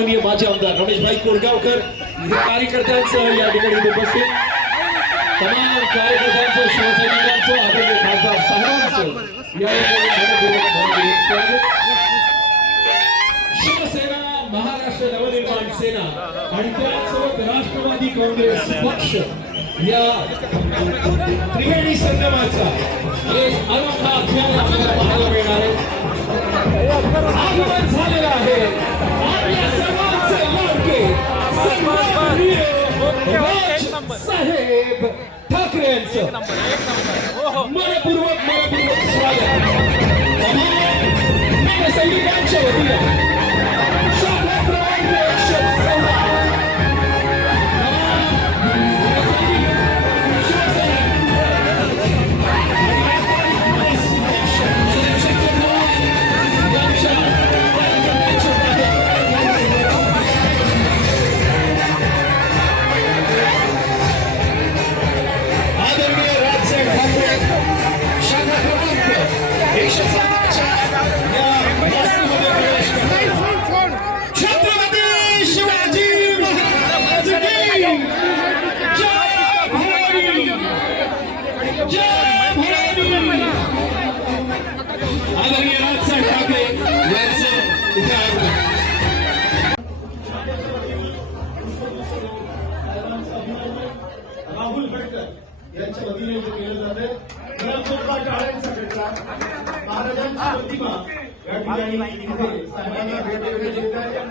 माननीय माजी आमदार रमेशभाई कोरगावकर कार्यकर्त्यांसह या ठिकाणी उपस्थित. तमाम कार्यकर्त्यांचं शिवसैनिकांचं आदरणीय खासदार साहेबांचं या ठिकाणी शिवसेना महाराष्ट्र नवनिर्माण सेना आणि त्याचसोबत राष्ट्रवादी काँग्रेस पक्ष या त्रिवेणी संगमाचा यांचं मनपूर्वक मनपूर्वक स्वागत तमाम सैनिकांच्या राहुल भटकर यांच्या वतीने केलं जाते महाराजांची प्रतिमा या ठिकाणी इथे साहेबांना भेट देण्याची